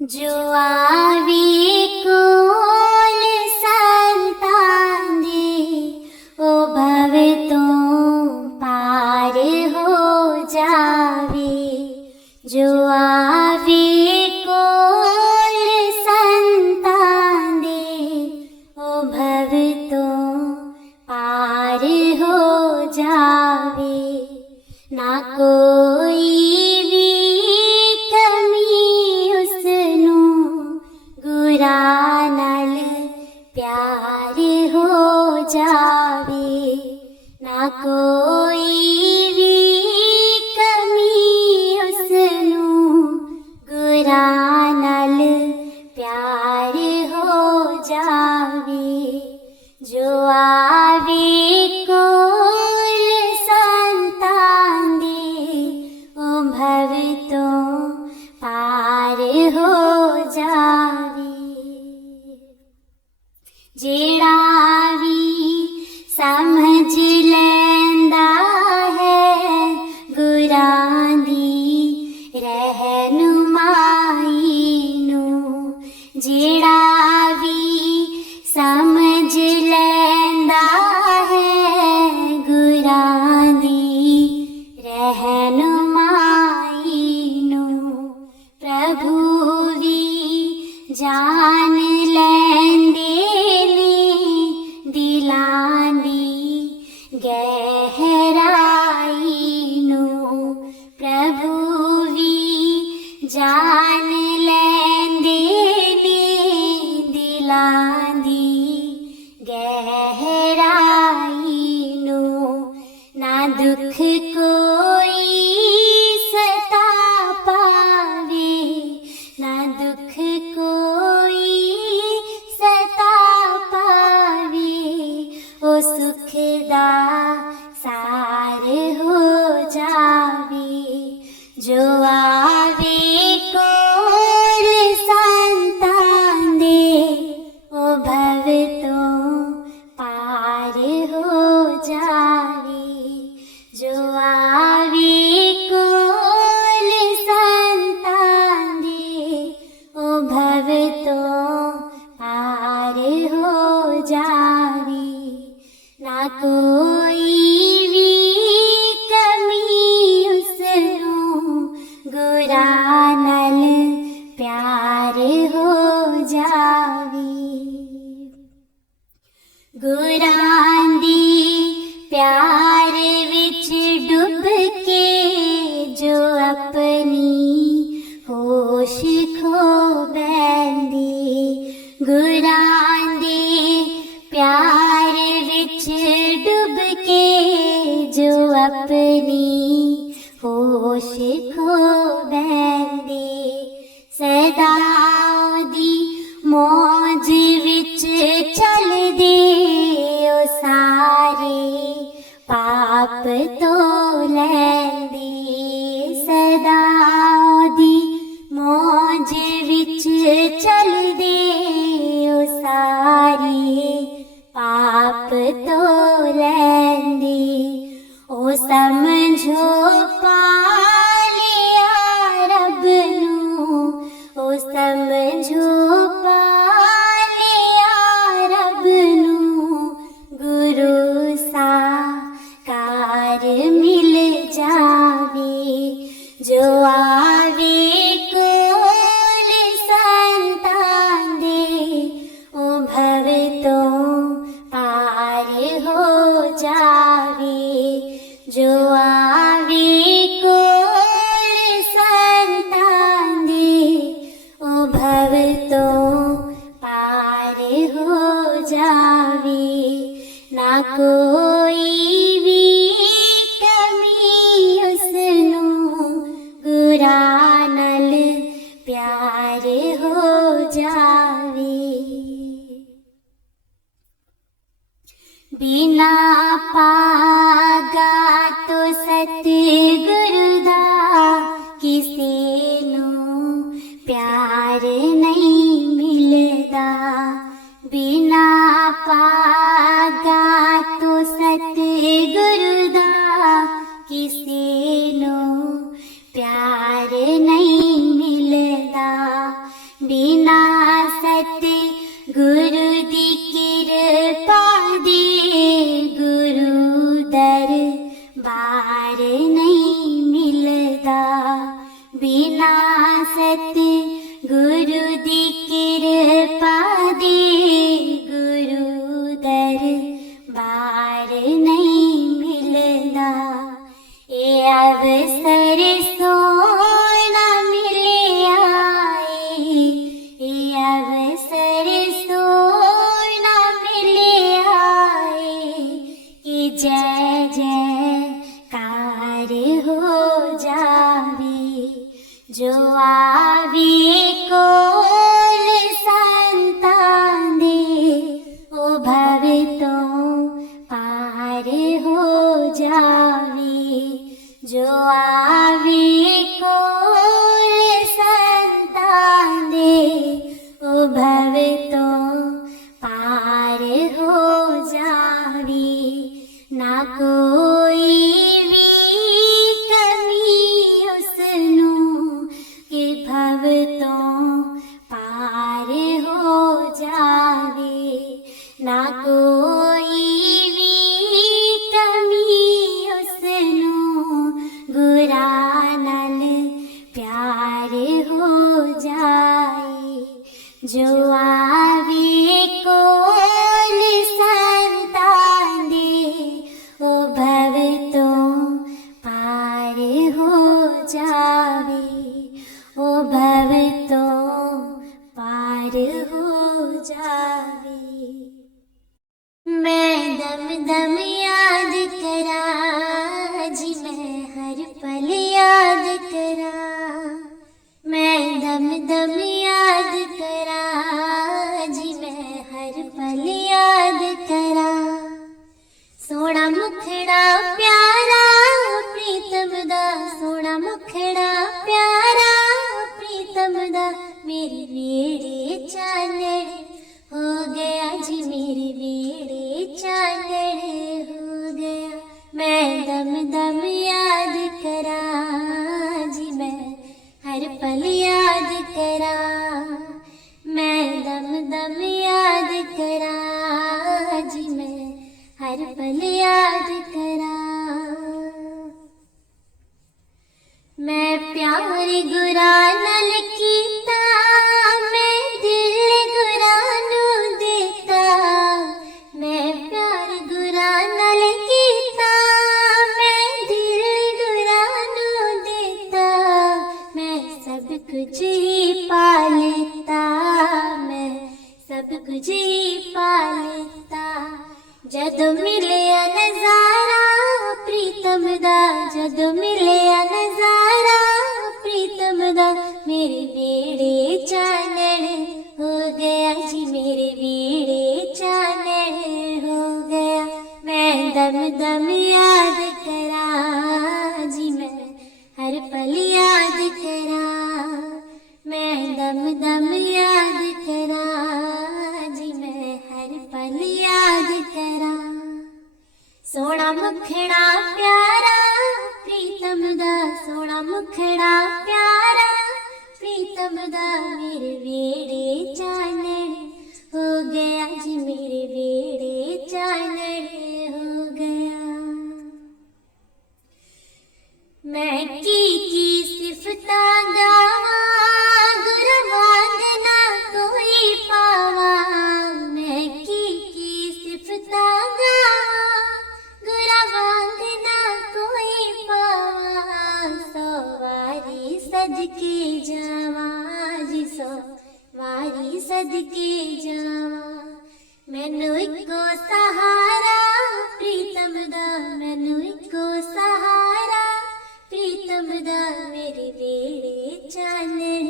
जो आवे कोल संतान दे, ओ भव तो पार हो जावे। जो आवे कोल संतान दे, ओ भव तो पार हो जावे। ना कोई नाल प्यार हो जावे। ना कोई भी कमी उसनू गुरा नाल प्यार हो जावे। जो आवे कोल संतान दे, ओ भव तो पार हो जावे। जेड़ा भी समझ लैंदा है गुरां दी रहनुमाई नू। जेड़ा भी समझ लैंदा है गुरां दी रहनुमाई नू। प्रभु भी जान लैंदे गहराई नू। प्रभु भी जान लैंदे ने दिलां दी गहराई नू। ना दुख कोई सता पावे, ना दुख कोई सता पावे। ओ सुख दा सार हो जावे। जो आवे कोल संतान दे, ओ भव तो पार हो जावे। जो आवे कोल संतान दे, ओ भव तो पार हो जावे। ना कोई भी कमी उसनू गुरा नाल प्यार हो जावे। गुरां दी प्यार विच डुब के जो अपनी होश खो बैंदी। गुरां दी प्यार विच डुब के जो अपनी होश खो बैंदे। सदा दी मौज विच चलदे ओ सारे पाप तो लैंदे। सदा दी मौज विच चलदे ओ सारे पाप तो लैंदे। ओ समझो पा लिया रब नू, ओ समझो पा लिया रब नू। गुरु साकार मिल जावे। जो आवे कोल संतान दे, ओ भव तो पार हो जावे। जो आवे कोल संतान दे, ओ भव तो पार हो जावे। ना कोई भी कमी उसनू गुरा नाल प्यार हो जावे। बिना पागा तो सतगुरु दा किसे नू प्यार नहीं मिलदा। बिना पागा तो सतगुरु दा किसे नू प्यार नहीं मिलदा। बिना सत गुरु दी किरपा दे गुरु दर बार नहीं मिलदा। बिना सत गुरु दी किरपा दे गुरु दर बार नहीं मिलदा। ये अवसर सोना मिलिया ये अवसर सोना मिलिया कि जय जयकार हो जावे जो आवे कोल संतान दे ओ भव तो पार हो जावे जो आवे कोल संतान दे ओ भव तो पार हो जावे। ना कोई भी कमी उसनू कि भव तो पार हो जावे। ना कोई भी कमी उसनू गुरा नल प्यार हो जाए जो आवे कोल संतान दे ओ भव तो पार हो जावे ओ भव तो पार हो जावे। मैं दम दम याद करा जी मैं हर पल याद करा। मैं दम दम याद करा जी मैं हर पल याद करा। सोना मुखड़ा प्यारा प्रीतम दा सोना मुखड़ा प्यारा प्रीतम दा मेरे वेड़े चानण हो गया जी मेरे वेड़े चानण हो गया। मैं दम दम याद करा जी मैं हर पल याद करा। मैं दम दम याद करा जी मैं हर पल याद करा। मैं प्यार गुरा नल कीता मैं दिल गुरा नू देता। मैं प्यार गुरा नल कीता मैं दिल गुरा नू देता। मैं सब कुछ ही पा लेता मैं सब कुछ ही पा लेता। जदों मिलिया नजारा प्रीतम दा जदों मिलिया नजारा प्रीतम दा मेरे वेड़े चानण हो गया जी मेरे वेड़े चानण हो गया। मैं दम दम याद करा जी मैं हर पल याद करा। मैं दम दम याद करा जी मैं हर पल याद करा। सोना मुखड़ा प्यारा प्रीतम दा सोना मुखड़ा प्यारा प्रीतम दा मेरे वेड़े चानण हो गया जी मेरे वेड़े चानण हो गया। मैं की सिफता गावा गुर वांग ना कोई पावा। मैं की सिफता गावा गुर वांग ना कोई पावा। सवारी सदके जावा जी सवारी सदके जावा। मैनू इको सहारा प्रीतम दा मैनू इको सहारा प्रीतम दा मेरे वेड़े चानण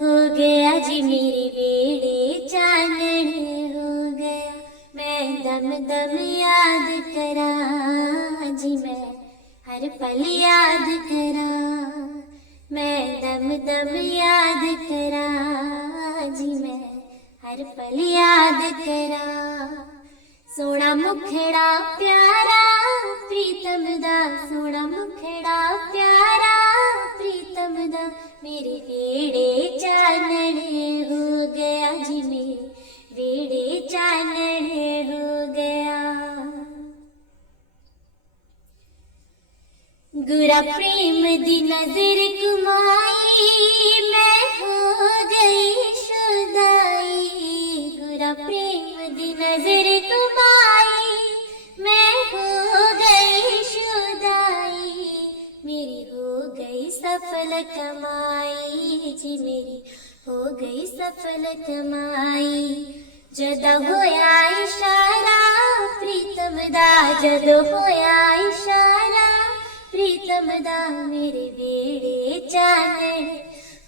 हो गया जी मेरे वेड़े चानण हो गया। मैं दम दम याद करा जी मैं हर पल याद करा। मैं दम दम याद करा जी मैं हर पल याद करा। सोना मुखड़ा प्यारा प्रीतम दा सोना मुखड़ा प्यारा प्रीतम दा मेरे वेड़े चानण हो गुरा प्रेम दी नजर कुमाई, मैं हो गई शुदाई। गुरा प्रेम दी नजर कुमाई, मैं हो गई शुदाई। मेरी हो गई सफल कमाई जी, मेरी हो गई सफल कमाई। जदों होया इशारा प्रीतम दा, जदों होया इशारा प्रीतम दा, मेरे बेड़े चानन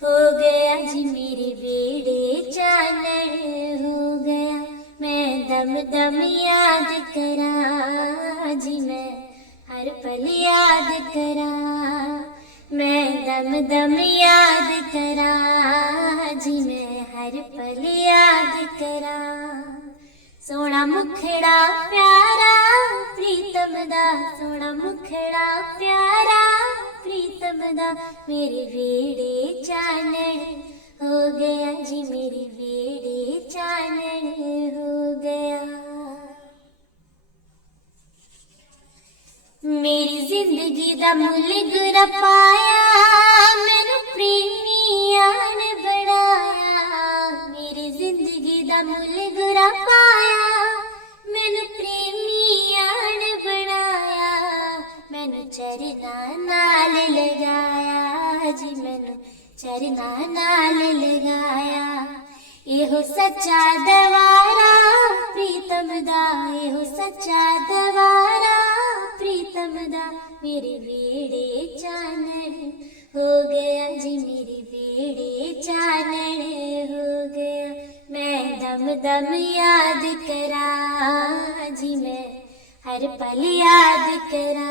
हो गया जी, मेरे बेड़े चानन हो गया। मैं दम दम याद करा जी, मैं हर पल याद करा। मैं दम दम याद करा जी, मैं हर पल याद करा। सोना मुखड़ा प्यारा प्रीतम दा, सोना मुखड़ा प्यारा प्रीतम दा, मेरे बेड़े चानन हो गया जी, मेरे बेड़े चानन हो गया। मेरी जिंदगी दा मुल गुरा पाया, मैनू प्रेमिया ने बनाया। मेरी जिंदगी दा मुल गुरा पाया, मैनू प्रेमिया ने बनाया। मैनू चरना नाल लगाया जी, मैनू चरना नाल लगाया। एहो सच्चा दवारा प्रीतम दा, एहो सच्चा दवारा प्रीतम दा, मेरे बेड़े चानन हो गया जी, मेरे बेड़े चानन हो गया। मैं दम दम याद करा जी, मैं हर पल याद करा।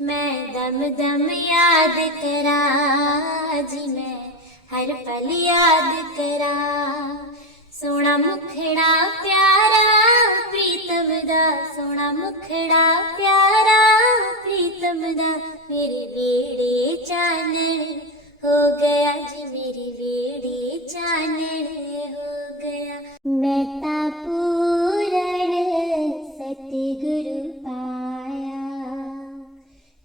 मैं दम दम याद करा जी, मैं हर पल याद करा। सोना मुखड़ा प्यारा प्रीतम दा, सोना मुखड़ा प्यारा प्रीतम दा, मेरे बेड़े चानन हो गया जी, मेरे बेड़े चानन हो गया। मैं ता पूरण सतगुरु पाया,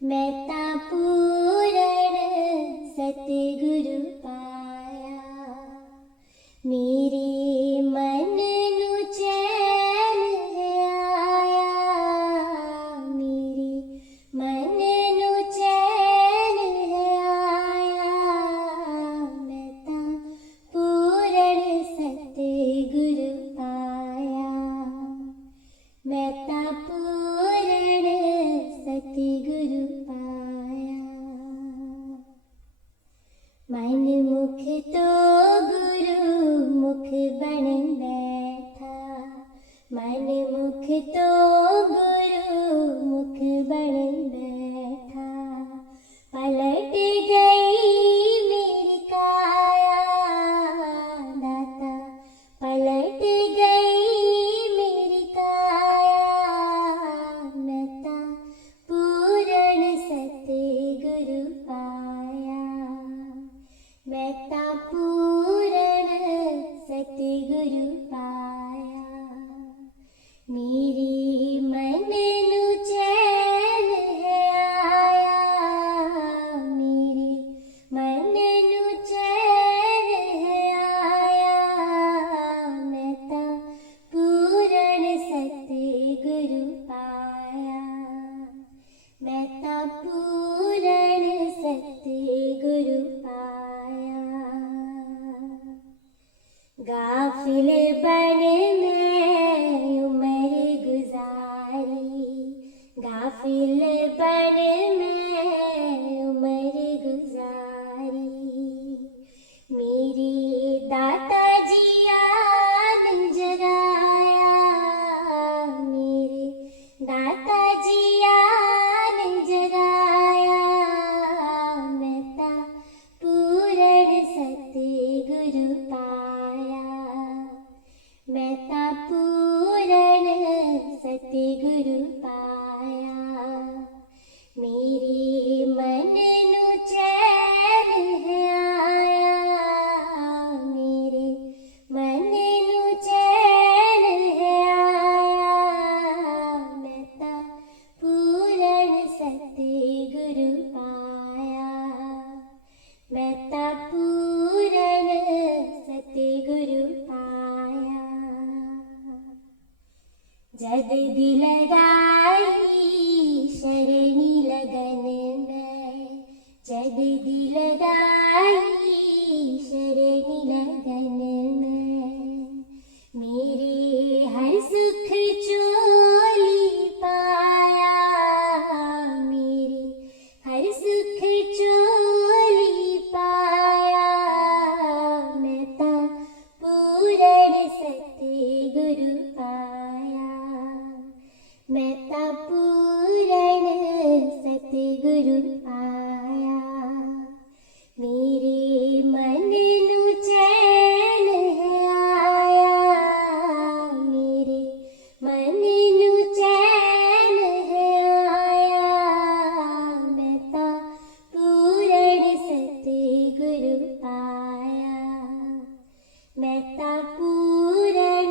मैं ता पूरण सतगुरु पाया। मेरे मन नू चैन है आया, मेरे मन नू चैन है आया। मैं ता पूरण सतगुरु पाया, मैं ता पूरण सतगुरु पाया। मन मुख तो गुरु मुख बन बैठा, मन मुख तो गुरु मुख बन बैठा। पलट गई मेरी काया दाता, पलट गई मेरी काया। मैं ता पूरण सतगुरु पाया, मैं ता पूरण सतगुरु पाया। मेरे मन नू चैन है आया, मेरे मन नू चैन है आया। मैं ता पूरण सतगुरु पाया, मैं ता पूरण सतगुरु पाया। गाफिल बन मैं उम्र गुजारी, गाफिल बन मैं उम्र गुजारी। मेरी दाता जी याद जराया, मेरे दाता जी याद जराया। मैं ता पूरण सतगुरु पाया, मैं ता पूरण सतगुरु पाया। मेरे मन नू चैन है आया, मेरे मन नू चैन है आया। मैं ता पूरण सतगुरु जद दिल लगाई शरणी लगन में, जद दिल लगाई शरणी लगन में, मेरे हर सुख चोली पाया, मेरे हर सुख चोली पाया, मैं ता पूरण सतगुरु पाया, मैं ता पूरण सतगुरु पाया, मेरे मन नू चैन है आया, मेरे मन नू चैन है आया, मैं ता पूरण सतगुरु पाया, मैं ता पूरण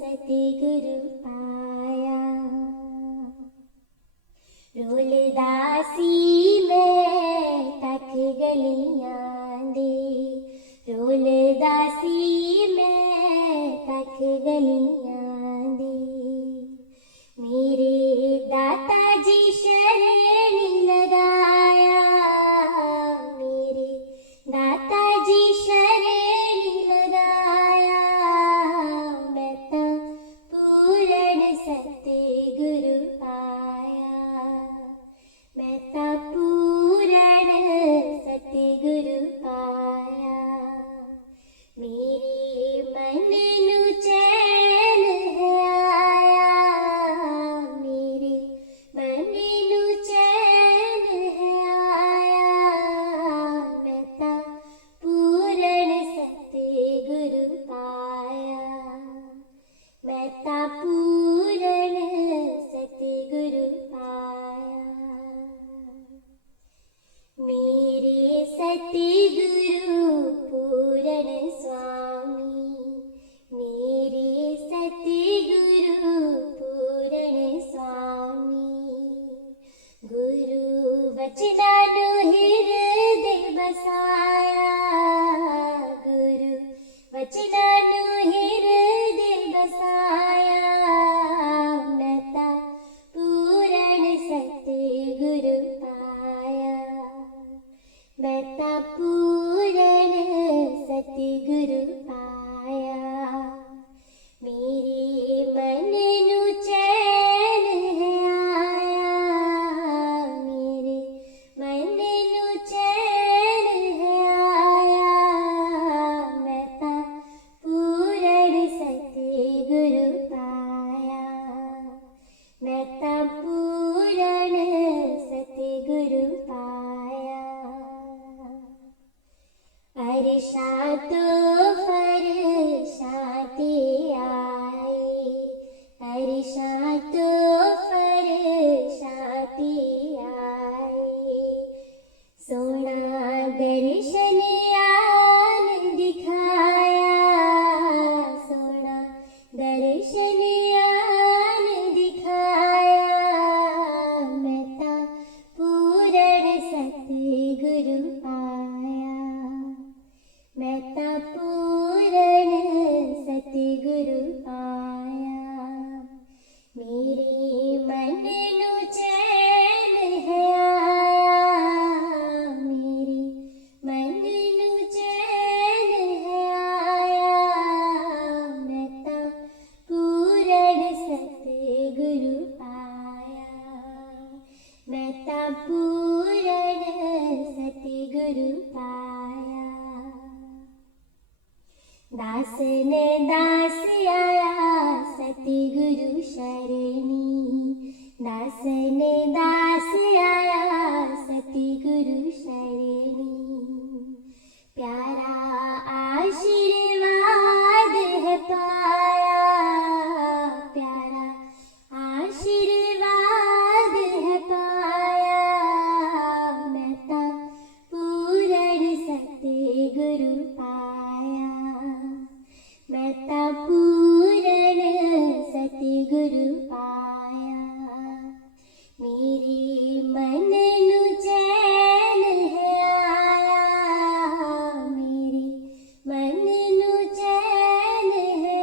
सतगुरु पाया। रोलदासी में तक गलियां दे, रोलदासी में तक गलियां दे, मेरे दाता जी शरणी लगाया, मेरे दाता जी शरणी लगाया, मैं ता पूरण सतगुरु पाया, मैं ता पूरण सतगुरु पाया, मेरे मन नू चैन है आया, मेरे मन नू चैन है आया, मैं ता पूरण सतगुरु पाया, मैं ता पूरण सतगुरु पाया, मेरे सतगुरु पूरण स्वामी, मेरे सतगुरु पूरण स्वामी, गुरु वचनानु हृदय बसाया, गुरु वचनानु हृदय बसाया, मैं ता पूरण सतगुरु पाया, मैं ता पूरण सतगुरु पाया, मेरे मन नू चैन है आया, मेरे मन नू चैन है आया, मैं ता पूरण सतगुरु पाया, मैं ता पूरण सतगुरु पाया। अर्शा तो फरशाते आए, अर्शा तो फरशाते आए, सोना दर्शन आन दिखाया, सोना दर्शन आन दिखाया, मैं ता पूरण सतगुरु पाया, मैं ता पूरण सतगुरु पाया, मेरे मन नू चैन है आया, मेरे मन नू चैन है आया, मैं ता पूरण सतगुरु पाया, मैं ता पूरण सतगुरु पाया। दास ने दास आया सतगुरु शरणी, दास ने दास आया सतगुरु शरणी, प्यारा आशीर्वाद है पाया, प्यारा आशीर्वाद है पाया, मैं ता पूरण सतगुरु पाया, मैं ता पूरण सतगुरु पाया, मेरे मन नू चैन है आया, मेरे मन नू चैन है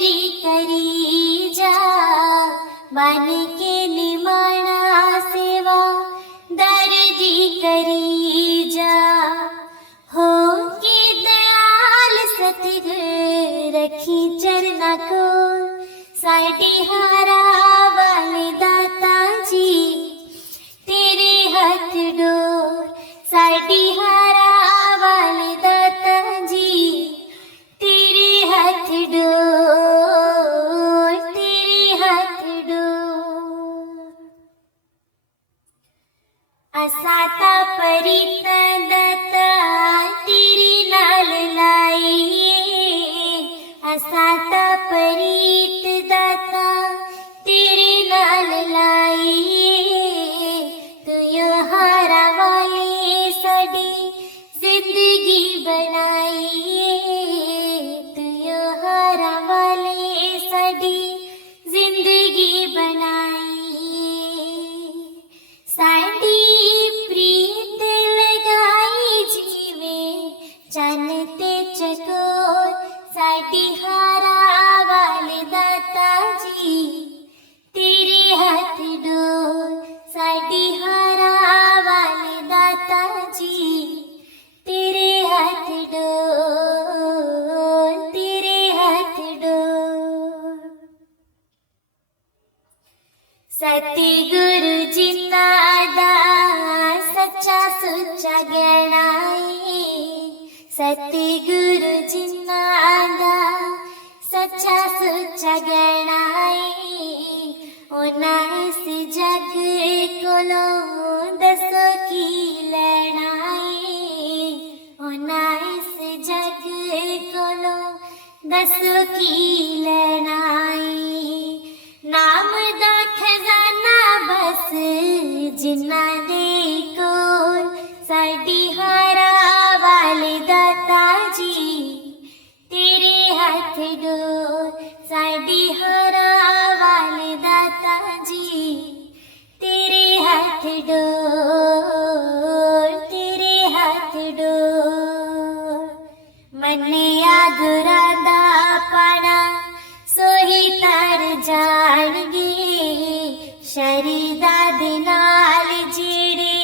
दर्दी करी जा बन के निमाणा सेवा दर्दी करी जा हो के दयाल सतगुर रखी चरना को साडी हारा वाले दाता जी तेरे हाथ डोर साडी हारा वाले दाता जी तेरे हाथ डोर तेरे हाथ डोर असाता परित दाता तेरी नाल लाइए असाता परित दाता तेरे नाल लाइए तू हारा वाले साडी जिंदगी बनाइए तू हारा वाले साडी जिंदगी बनाइए साडी प्रीत लगाई जीवे चन ते चकोर साडी हारा वाले दाता जी तेरे हाथ डोर साडी हारा वाले दाता जी तेरे हाथ डोर तेरे हाथ डोर सतगुरु जिन्ना दा सच्चा सुच्चा गहनाए सतगुरु जिन्ना दा सच्चा सुच्चा गहनाए उन्ना इस जग कोलो दसो की लेना है उन्ना इस जग कोलो दसो की लेना है नाम दा खजाना बस जिन्ना दे कोल साडी हारा वाले दाता जी तेरे हाथ डोर साडी हारा वाले दाता जी तेरे हाथ डोर तेरे हाथ डोर मन्निया गुरादा पाना सोही तर जाणगे शरीदा दे नाल जेड़े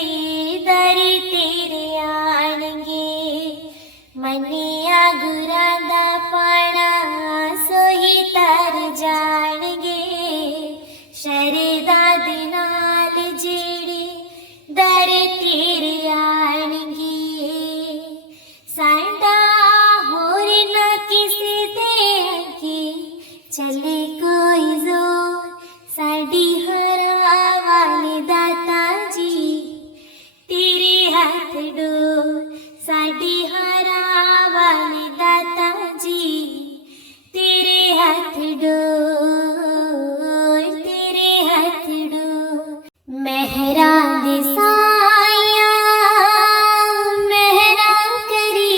दर तेरे आणगे मन्निया गुरादा पाना सोही तर जाणगे शरीदा दे नाल जेड़े दर तेरे आणगे साडा होर ना किसी दे अगे चले कोई जोर साडी हारा वाले दाता जी तेरे हाथ डोर साडी हारा वाले दाता जी तेरे हाथ डोर तेरे हाथ डोर मेहरा दे साया मेहरा करी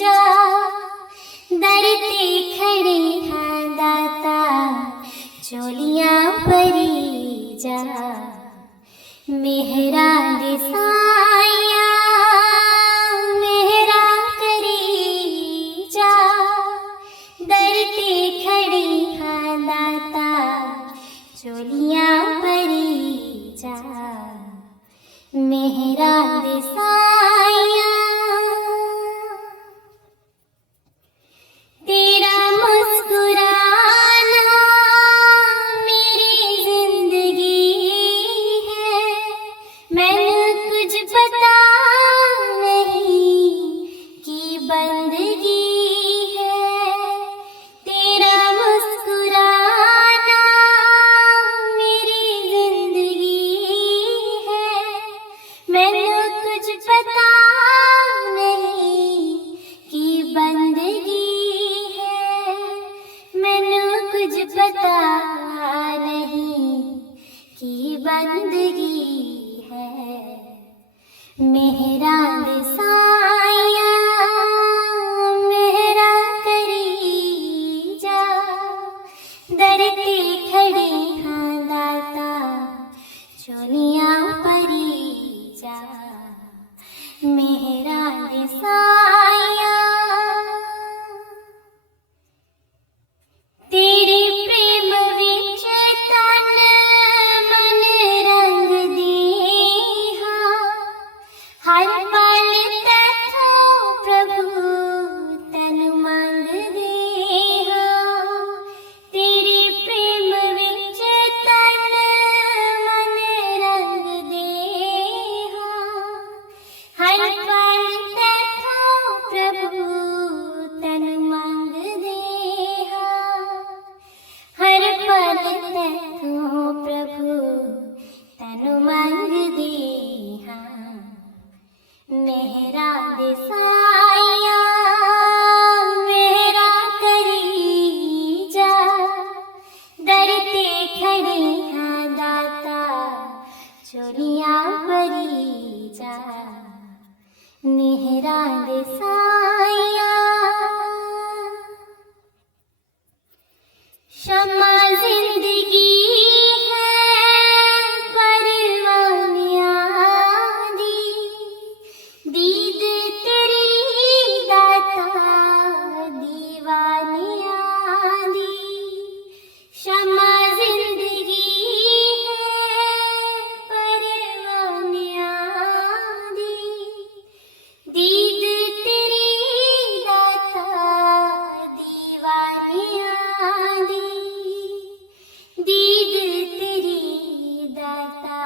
जा दर ते खड़े हाँ दाता चोलियां परी जा मेहरा दे साया मेहरा करी जा दर ते खड़ी हाँ दाता चोलियां परी जा मेहरा दे साया तेरा मुस्कुराना मेरी जिंदगी है मैंने कुछ पता नहीं कि बंदगी है तेरा मुस्कुराना मेरी जिंदगी है मैंने कुछ पता नहीं कि बंदगी है मैंने कुछ पता नहीं कि बंदगी है मेहरा दे साया मेहरा करी जा दर ते खड़े हाँ दाता चोलियां परी जा मेहरा दे साया प्रभु तनु मंग दे हाँ मेहरा दे साया मेहरा करी जा डरते खड़े हाँ दाता चोरियां परी जा मेहरा दे साया शमा जिंदगी दीद तेरी दाता दीवानिया दी शमा जिंदगी है परवानिया दी दीद तेरी दाता दीवानिया दी दीद तेरी दाता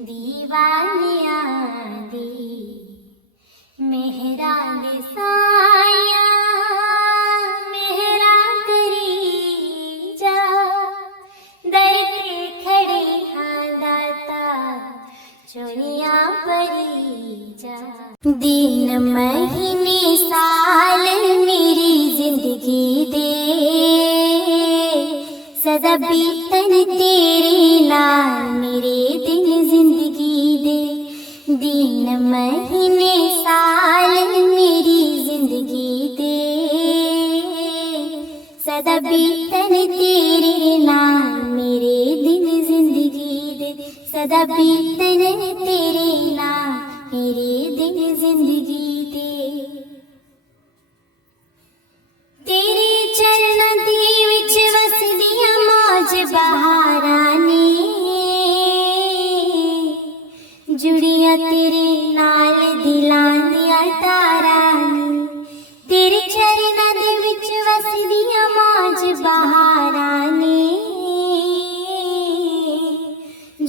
दीवानिया दी मेहरा दे साया मेहरा करी जा डरते खड़े हाँ दाता चोरियां परी जा दिन महीने साल मेरी जिंदगी दे सदा बीतन तेरे नाल मेरे दिन जिंदगी दे दिन महीने साल मेरी जिंदगी दे सदा बीतन तेरे नाल मेरे दिन जिंदगी दे सदा बीतन तेरे नाल मेरे दिन जिंदगी दे तेरे चरण दे विच वसदियां मौज बहारां ने जुड़िया तेरे नाल दिलां दियां तारां तेरे चरनां दे विच वसदियां मौज बहारां ने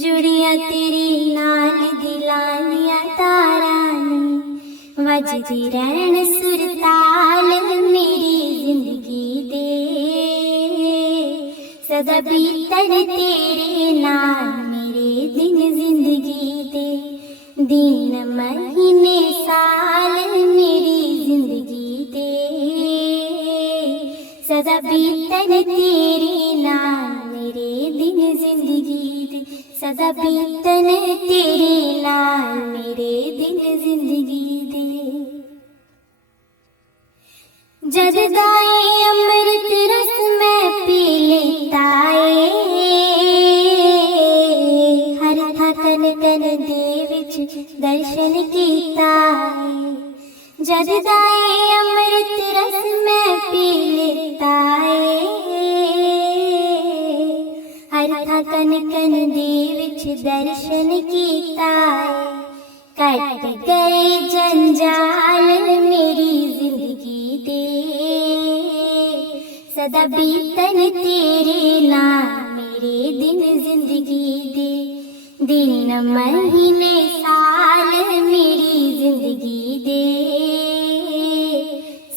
जुड़िया तेरे नाल दिलां दियां तारां वजदी रहन सुरताल मेरी जिंदगी दे सदा बीतन तेरे नाल मेरे दिन जिंदगी दे दिन महीने साल मेरी जिंदगी दे सदा बीतन तेरे नाल मेरे दिन जिंदगी दे सदा बीतन तेरे नाल मेरे दिन जिंदगी दे जद दाए अमृत रस मैं पी लेता हर थकन कन दे विच दर्शन कीता जद दाए अमृत रस मैं पी लेता हर थकन कन दे विच दर्शन कीता कट गए जंजाल मेरी जिंदगी दे सदा बीतन तेरे नाल मेरे दिन जिंदगी दे दिन महीने साल मेरी जिंदगी दे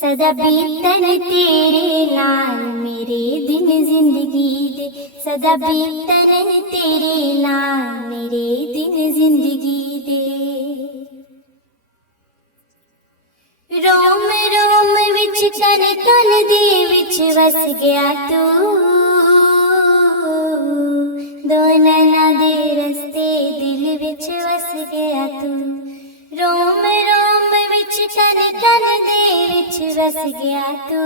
सदा बीतन तेरे नाल मेरे दिन जिंदगी दे सदा बीतन तेरे नाल मेरे दिन जिंदगी दे रोम रोम विच कन कन दे विच वस गया तू दो नैना दे रस्ते दिल विच वस गया तू रोम रोम विच कन कन दे विच वस गया तू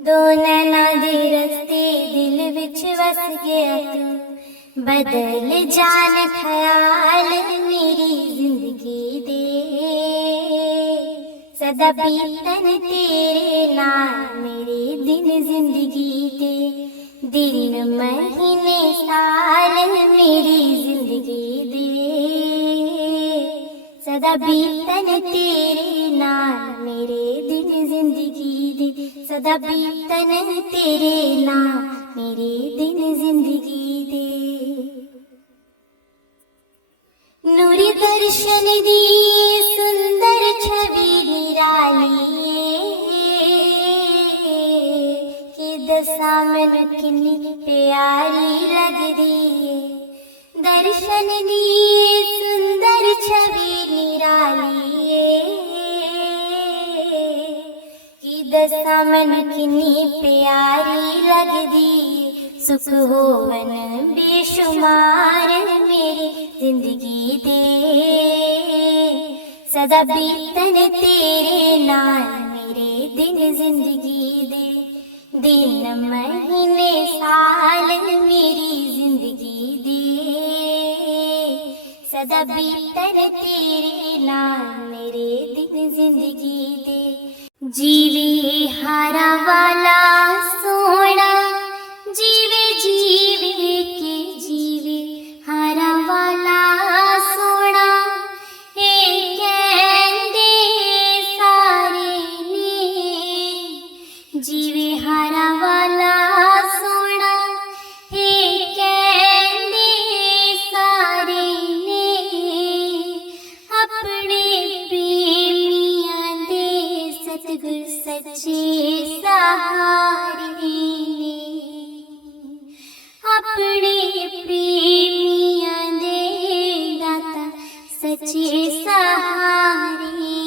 दो नैना दे रस्ते दिल विच वस गया तू बदल जान ख्याल मेरी जिंदगी दे सदा बीतन तेरे नाल मेरे दिन जिंदगी दे दिन महीने साल मेरी जिंदगी दे सदा बीतन तेरे नाल मेरे दिन जिंदगी दे सदा बीतन तेरे नाल मेरे दिन जिंदगी दे नूरी दर्शन दी सुंदर छवि निराली कि दसा मैनू किन्नी प्यारी लगदी है, दर्शन दी सुंदर छवि निराली है। कि दसा मैनू किन्नी प्यारी लगदी है, सुख होवन बेशुमार मेरी जिंदगी दे, सदा बीतन तेरे नाल मेरे दिन जिंदगी दे। दिन महीने साल मेरी जिंदगी दे, सदा बीतन तेरे नाल मेरे दिन जिंदगी दे। जीवे हारा वाला सोना, जीवे जीवे के जीवे हारा वाला सोना, ए कहंदे सारे ने। जीवे हारा वाला सोना, ए कहंदे सारे ने। अपने प्रेमियां दे सतगुर सच्चे सहारे ने, अपने प्रेमियां दे दाता सच्चे सहारे ने।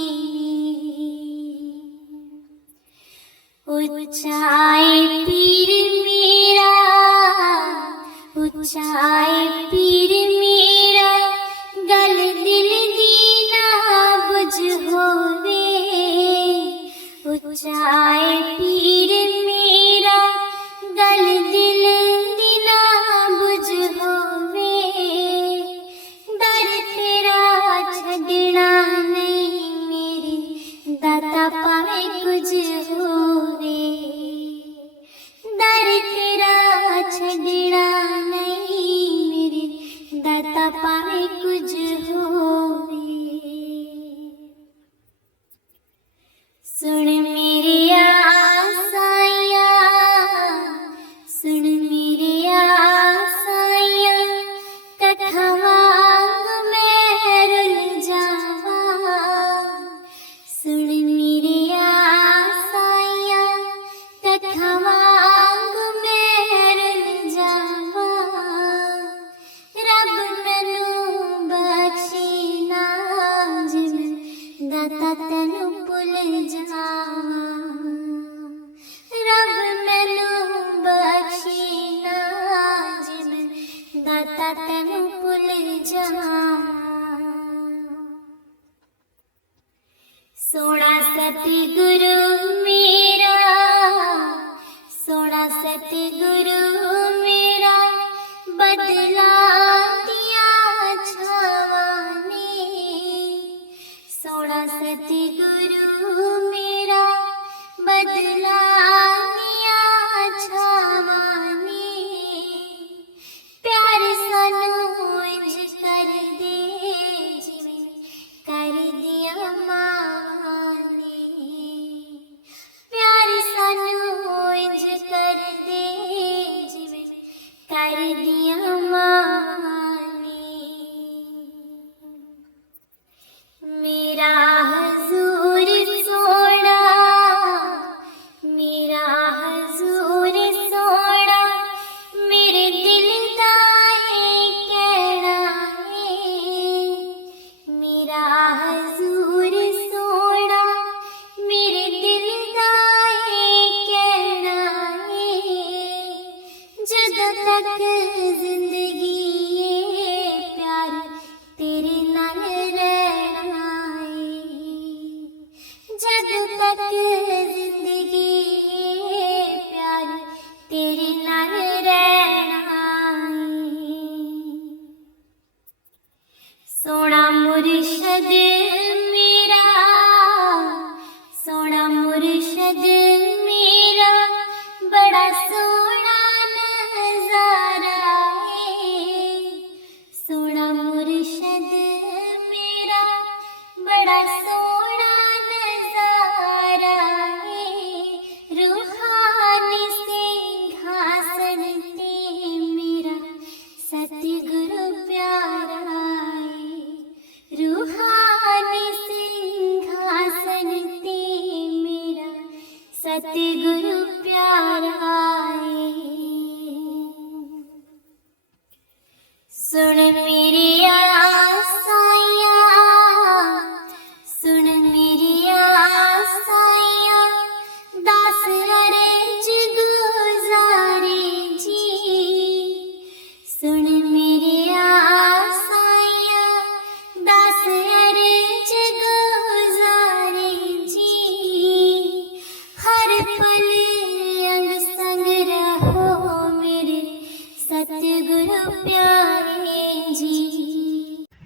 ऊंचाई पीर मेरा, ऊंचाई पीर मेरा, गल दिल दी ना बुझ होवे। ऊंचाई पीर मेरा, गल दिल दी ना बुझ होवे। दर तेरा छड़ना नहीं मेरे दाता पावे कुछ होवे। दर तेरा छड़ना नहीं मेरे दाता पावे कुछ होवे। सुन मेरे आसाइया, सुन मेरे आसाइया, कथा वांग मैं रुल जावा। सुन मेरे आसाइया, कथा वांग मैं रुल जावा। रब मैनू बख्शे ना जिवें दाता तैनू भुल जावा। रब मैनू बख्शे ना जिवें दाता तैनू भुल जावा। सोना सतगुरु मेरा, सोना सतगुरु मेरा, बदला दिया छावां ने। सोना सतगुरु मेरा, बदला दिया छावां ने। प्यार सानू इंज कर दे जिवें कर दिया मावां ने। प्यार सानू इंज कर दे जिवें कर दिया मावां ने। मेरा हजूर सोना, मेरा हजूर सोना, मेरे दिल दा ए कहना है। मेरा हजूर सोना, मेरे दिल दा ए कहना है। जदों तक जिंदगी है प्यार तेरे नाल रहना है। जदों तक जिंदगी है प्यार तेरे नाल रहना है। सोना मुर्शद मेरा, सोना मुर्शद मेरा, बड़ा सोना नजारा है। सोना मुर्शद मेरा, बड़ा सोना नजारा है। रूहानी सिंहासन ते मेरा सतगुरु प्यारा है। रूहानी सिंहासन ते मेरा सतगुरु प्यारा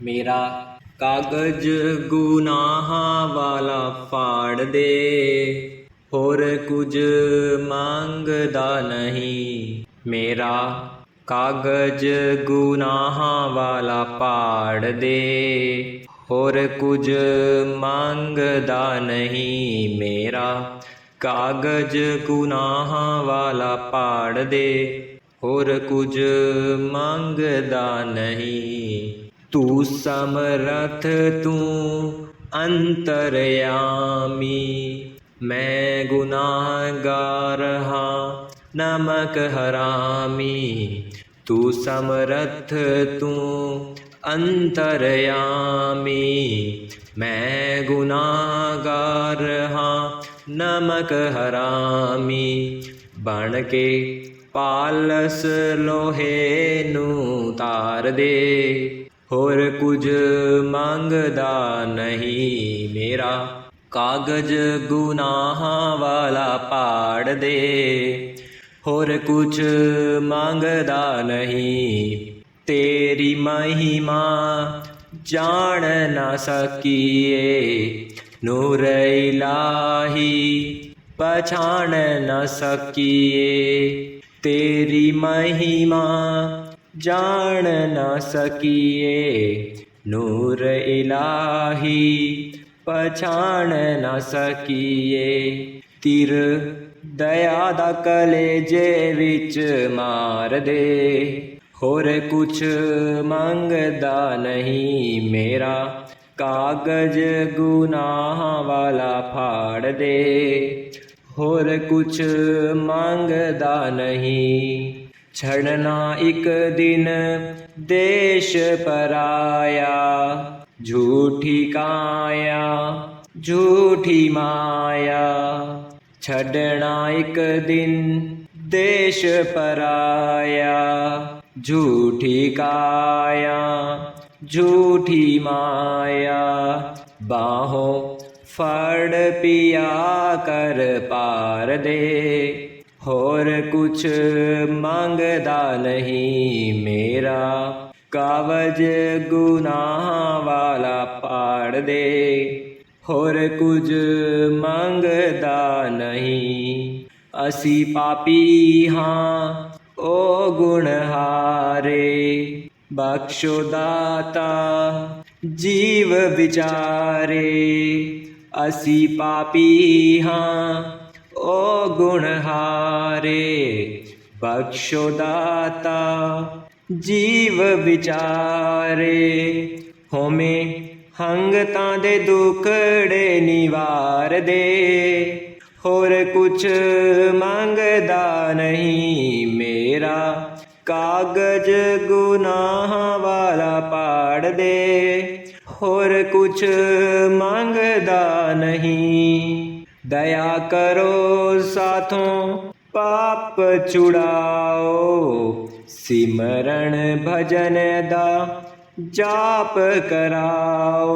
ਮੇਰਾ ਕਾਗਜ਼ ਗੁਨਾਹਾਂ ਵਾਲਾ ਫਾੜ ਦੇ, ਹੋਰ ਕੁਝ ਮੰਗਦਾ ਨਹੀਂ। ਮੇਰਾ ਕਾਗਜ਼ ਗੁਨਾਹਾਂ ਵਾਲਾ ਪਾੜ ਦੇ, ਹੋਰ ਕੁਝ ਮੰਗਦਾ ਨਹੀਂ। ਮੇਰਾ ਕਾਗਜ਼ ਗੁਨਾਹਾਂ ਵਾਲਾ ਪਾੜ ਦੇ, ਹੋਰ ਕੁਝ ਮੰਗਦਾ ਨਹੀਂ। ਤੂੰ ਸਮਰੱਥ ਤੂੰ ਅੰਤਰਯਾਮੀ, ਮੈਂ ਗੁਨਾਹਗਾਰ ਹਾਂ ਨਮਕ ਹਰਾਮੀ। ਤੂੰ ਸਮਰੱਥ ਤੂੰ ਅੰਤਰਯਾਮੀ, ਮੈਂ ਗੁਨਾਹਗਾਰ ਹਾਂ ਨਮਕ ਹਰਾਮੀ। ਬਣ ਕੇ ਪਾਲਸ ਲੋਹੇ ਨੂੰ ਤਾਰ ਦੇ, ਹੋਰ ਕੁਝ ਮੰਗਦਾ ਨਹੀਂ। ਮੇਰਾ ਕਾਗਜ਼ ਗੁਨਾਹਾਂ ਵਾਲਾ ਪਾੜ ਦੇ, ਹੋਰ ਕੁਝ ਮੰਗਦਾ ਨਹੀਂ। ਤੇਰੀ ਮਹਿਮਾ ਜਾਣ ਨਾ ਸਕੀਏ, ਨੂਰ ਇਲਾਹੀ ਪਛਾਣ ਨਾ ਸਕੀਏ। ਤੇਰੀ ਮਹਿਮਾ ਜਾਣ ਨਾ ਸਕੀਏ, ਨੂਰ ਇਲਾਹੀ ਪਛਾਣ ਨਾ ਸਕੀਏ। ਤੀਰ ਦਇਆ ਦਾ ਕਲੇਜੇ ਵਿੱਚ ਮਾਰ ਦੇ, ਹੋਰ ਕੁਛ ਮੰਗਦਾ ਨਹੀਂ। ਮੇਰਾ ਕਾਗਜ਼ ਗੁਨਾਹਾਂ ਵਾਲਾ ਫਾੜ ਦੇ, ਹੋਰ ਕੁਛ ਮੰਗਦਾ ਨਹੀਂ। ਛੜਨਾ ਇੱਕ ਦਿਨ ਦੇਸ਼ ਪਰਾਇਆ, ਝੂਠੀ ਕਾਇਆ ਝੂਠੀ ਮਾਇਆ। ਛੱਡਣਾ ਇੱਕ ਦਿਨ ਦੇਸ਼ ਪਰਾਇਆ, ਝੂਠੀ ਕਾਇਆ ਝੂਠੀ ਮਾਇਆ। ਬਾਹੋਂ ਫੜ ਪਿਆ ਕਰ ਪਾਰ ਦੇ, ਹੋਰ ਕੁਛ ਮੰਗਦਾ ਨਹੀਂ। ਮੇਰਾ ਕਾਗਜ਼ ਗੁਨਾਹਾਂ ਵਾਲਾ ਪਾੜ ਦੇ, ਹੋਰ ਕੁਝ ਮੰਗਦਾ ਨਹੀਂ। ਅਸੀਂ ਪਾਪੀ ਹਾਂ ਓ ਗੁਣਹਾਰੇ, ਬਖਸ਼ੋ ਦਾਤਾ ਜੀਵ ਵਿਚਾਰੇ। ਅਸੀਂ ਪਾਪੀ ਹਾਂ ਓ ਗੁਣਹਾਰੇ, ਬਖਸ਼ੋ ਦਾਤਾ ਜੀਵ ਵਿਚਾਰੇ। ਹੋਵੇਂ ਹੰਗਤਾਂ ਦੇ ਦੁਖੜੇ ਨਿਵਾਰ ਦੇ, ਹੋਰ ਕੁਛ ਮੰਗਦਾ ਨਹੀਂ। ਮੇਰਾ ਕਾਗਜ਼ ਗੁਨਾਹਾਂ ਵਾਲਾ ਪਾੜ ਦੇ, ਹੋਰ ਕੁਛ ਮੰਗਦਾ ਨਹੀਂ। ਦਇਆ ਕਰੋ ਸਾਥੋਂ ਪਾਪ ਛੁਡਾਓ, ਸਿਮਰਨ ਭਜਨ ਦਾ ਜਾਪ ਕਰਾਓ।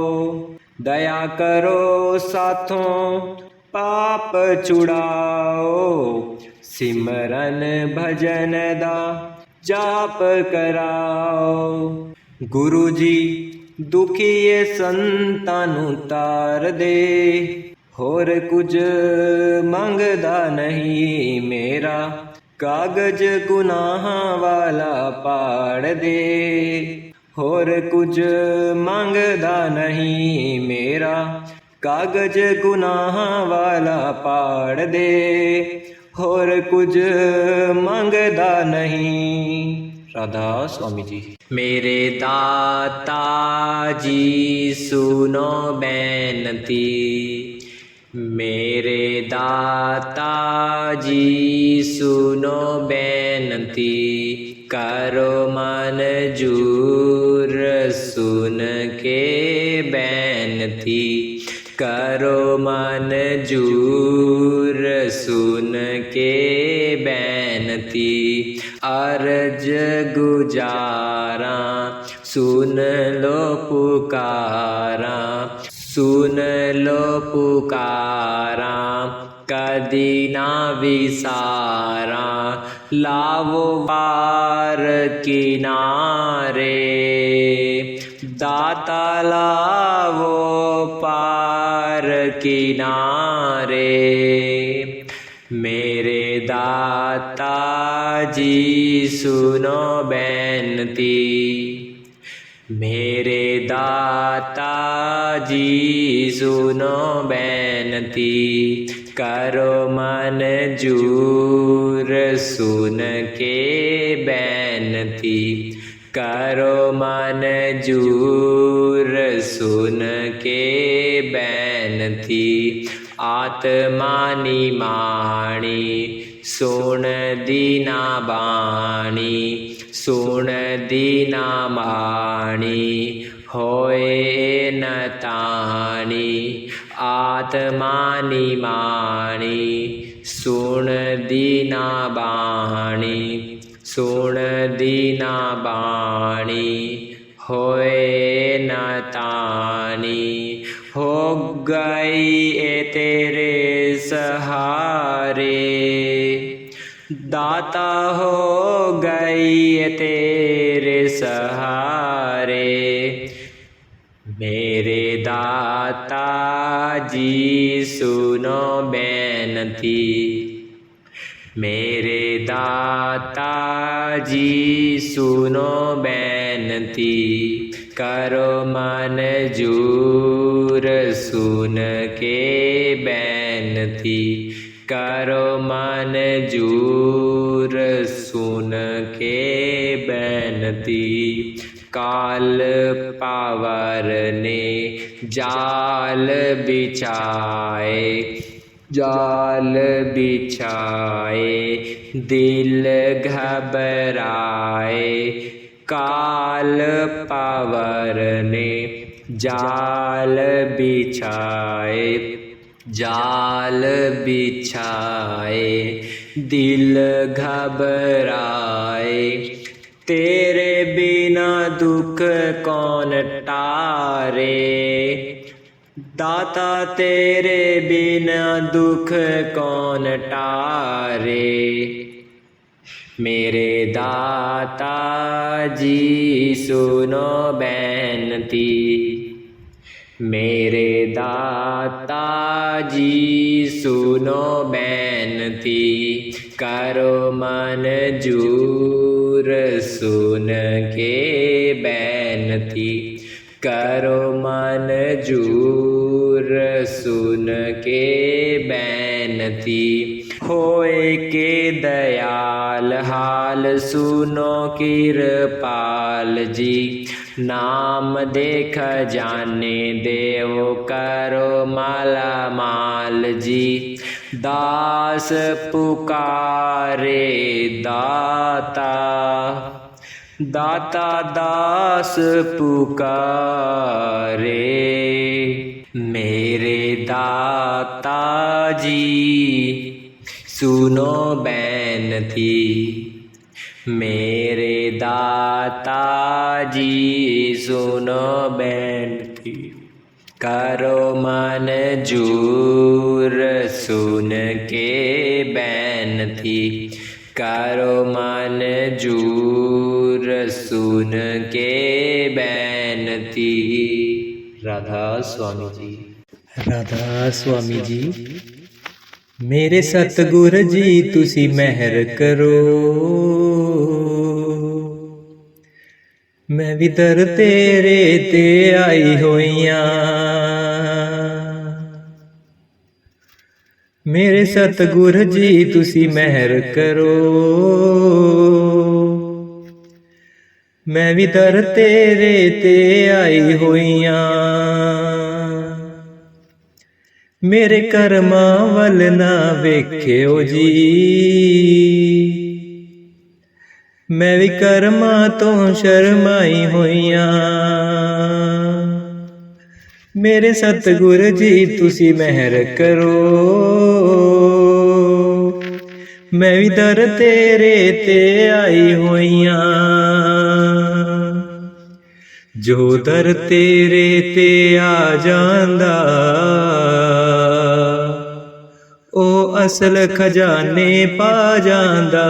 ਦਇਆ ਕਰੋ ਸਾਥੋਂ ਪਾਪ ਛੁਡਾਓ, ਸਿਮਰਨ ਭਜਨ ਦਾ ਜਾਪ ਕਰਾਓ। ਗੁਰੂ ਜੀ ਦੁਖੀਏ ਸੰਤਾਂ ਨੂੰ ਤਾਰ ਦੇ, ਹੋਰ ਕੁਝ ਮੰਗਦਾ ਨਹੀਂ। ਮੇਰਾ ਕਾਗਜ਼ ਗੁਨਾਹਾਂ ਵਾਲਾ ਪਾੜ ਦੇ, ਹੋਰ ਕੁਝ ਮੰਗਦਾ ਨਹੀਂ। ਮੇਰਾ ਕਾਗਜ਼ ਗੁਨਾਹਾਂ ਵਾਲਾ ਪਾੜ ਦੇ, ਹੋਰ ਕੁਝ ਮੰਗਦਾ ਨਹੀਂ। ਰਾਧਾ स्वामी जी। मेरे दाता जी सुनो बेनती, मेरे दाता जी सुनो बेनती। करो मंजूर सुन के बेनती, करो मंजूर सुन के बेनती। अर्ज गुजारा सुन लो पुकारा, सुन लो पुकारा कदी ना विसारा। लावो पार किनारे दाता लावो पार किनारे। मेरे दाता जी सुनो बेनती, मेरे दाता जी सुनो बेनती। करो मंजूर सुन के बेनती, करो मंजूर सुन के बेनती। आत्मा निमाणी सुन दीना बाणी, सुन दीना बाणी होए न ताणी। आत्मा निमाणी सुन दीना बाणी, सुन दीना बाणी होए न ताणी। हो गई ए तेरे सहारे, दाता हो गई ए तेरे सहारे। मेरे दाता जी सुनो बेनती, मेरे दाता जी सुनो बेनती। करो मंजूर सुन के बेनती, करो मंजूर सुन के बेनती। काल पावर ने जाल बिछाए, जाल बिछाए दिल घबराए। काल पावर ने जाल बिछाए, जाल बिछाए दिल घबराए। तेरे बिना दुख कौन टारे, दाता तेरे बिना दुख कौन टारे। मेरे दाता जी सुनो बेनती, मेरे दाता जी सुनो बेनती। करो मंजूर सुन के बेनती, करो मंजूर सुन के बेनती। होए के दयाल हाल सुनो कृपाल जी। नाम देख जाने देव करो माला माल जी। दास पुकारे दाता, दाता दास पुकारे। मेरे दाता जी सुनो बेनती, मेरे दाता जी सुनो बेनती। करो मंजूर सुन के बेनती, करो मंजूर सुन के बेनती। राधा स्वामी जी। राधा स्वामी जी। मेरे सतगुर जी तुसी मेहर करो, मैं भी दर तेरे ते आई होइयां। मेरे सतगुर जी तुसी मेहर करो, मैं भी दर तेरे ते आई होइयां। मेरे कर्मां वल ना वेख्यो जी, मैं भी कर्मां तो शर्माई होइयां। मेरे सतगुर जी तुसी मेहर करो, मैं भी दर तेरे ते आई होइयां। जो दर तेरे ते आ जांदा, ओ असल खजाने पा जांदा।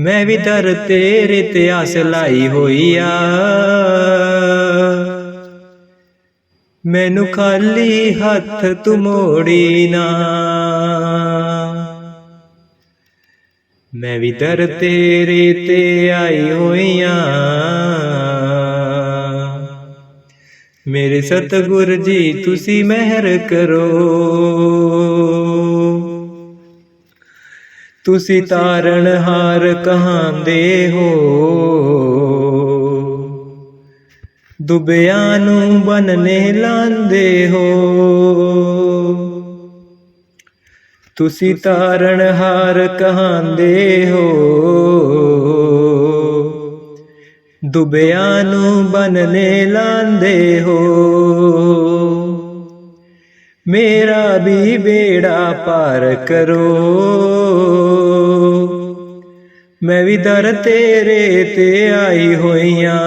ਮੈਂ ਵੀ ਦਰ ਤੇਰੇ ਤੇ ਆਸ ਲਾਈ ਹੋਈ ਆ, ਮੈਨੂੰ ਖਾਲੀ ਹੱਥ ਤੂੰ ਮੋੜੀ ਨਾ। ਮੈਂ ਵੀ ਦਰ ਤੇਰੇ ਤੇ ਆਈ ਹੋਈ ਆ, ਮੇਰੇ ਸਤਿਗੁਰ ਜੀ ਤੁਸੀਂ ਮਿਹਰ ਕਰੋ। ਤੁਸੀਂ ਤਾਰਨਹਾਰ ਕਹਾਂਦੇ ਹੋ, ਦੁਬਿਆਂ ਨੂੰ ਬੰਨ੍ਹਣੇ ਲਾਂਦੇ ਹੋ। ਤੁਸੀਂ ਤਾਰਨਹਾਰ ਕਹਾਂਦੇ ਹੋ, ਦੁਬਿਆਂ ਨੂੰ ਬੰਨ੍ਹਣੇ ਲਾਂਦੇ ਹੋ। ਮੇਰਾ ਵੀ ਬੇੜਾ ਪਾਰ ਕਰੋ, ਮੈਂ ਵੀ ਦਰ ਤੇਰੇ ਤੇ ਆਈ ਹੋਈ ਆਂ।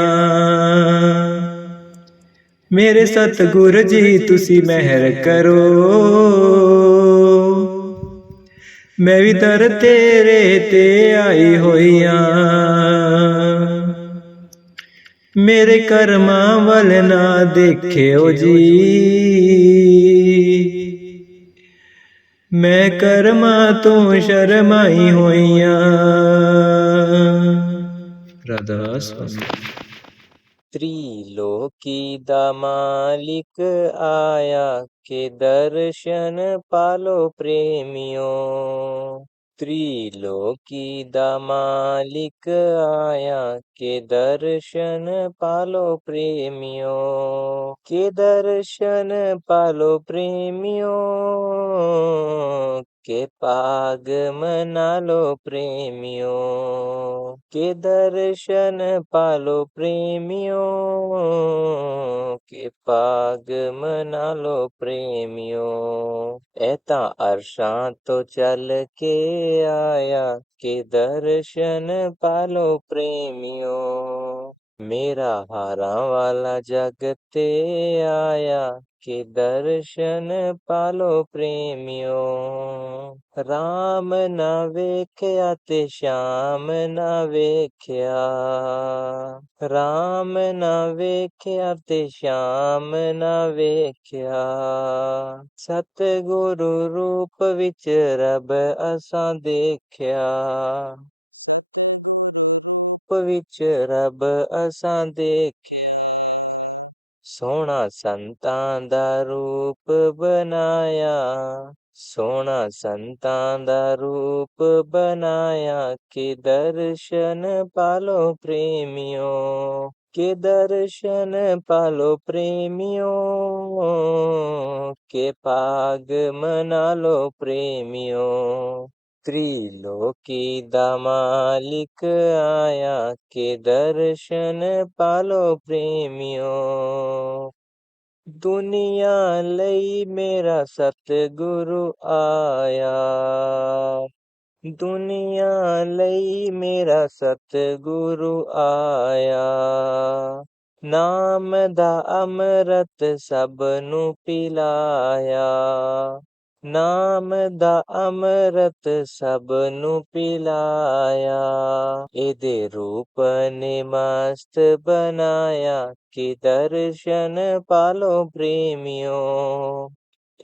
ਮੇਰੇ ਸਤਿਗੁਰ ਜੀ ਤੁਸੀਂ ਮਿਹਰ ਕਰੋ, ਮੈਂ ਵੀ ਦਰ ਤੇਰੇ ਤੇ ਆਈ ਹੋਈ ਆਂ। ਮੇਰੇ ਕਰਮਾਂ ਵੱਲ ਨਾ ਦੇਖਿਓ ਜੀ, ਮੈਂ ਕਰਮਾਂ ਤੋਂ ਸ਼ਰਮਾਈ ਹੋਈ ਆਂ। ਰਾਧਾ ਸਵਾਮੀ। त्रिलोकी दा मालिक आया के दर्शन पालो प्रेमियों। त्रिलोकी दा मालिक आया के दर्शन पालो प्रेमियों। के दर्शन पालो प्रेमियों, के पाग मना लो प्रेमियों। के दर्शन पालो प्रेमियों, के पाग मना लो प्रेमियों। ऐ तां अरशां तो चल के आया, के दर्शन पालो प्रेमियों। मेरा हारां वाला जग ते आया, के दर्शन पालो प्रेमियों। राम ना वेख्या ते श्याम ना वेख्या, राम ना वेख्या ते श्याम ना वेख्या। सतगुरु रूप विच रब असां देखया, विच रब असां देखया। सोहना संतां दा रूप बनाया, सोहना संतां दा रूप बनाया। के दर्शन पालो प्रेमियों, के दर्शन पालो प्रेमियों। के पाग मना लो प्रेमियों। त्रिलोकी दा मालिक आया, के दर्शन पालो प्रेमियों। दुनिया लई मेरा सतगुरु आया, दुनिया लई मेरा सतगुरु आया। नाम दा अमृत सब नू पिलाया, नाम दा अमृत सब नू पिलाया। एदे रूप ने मस्त बनाया, के दर्शन पालो प्रेमियों।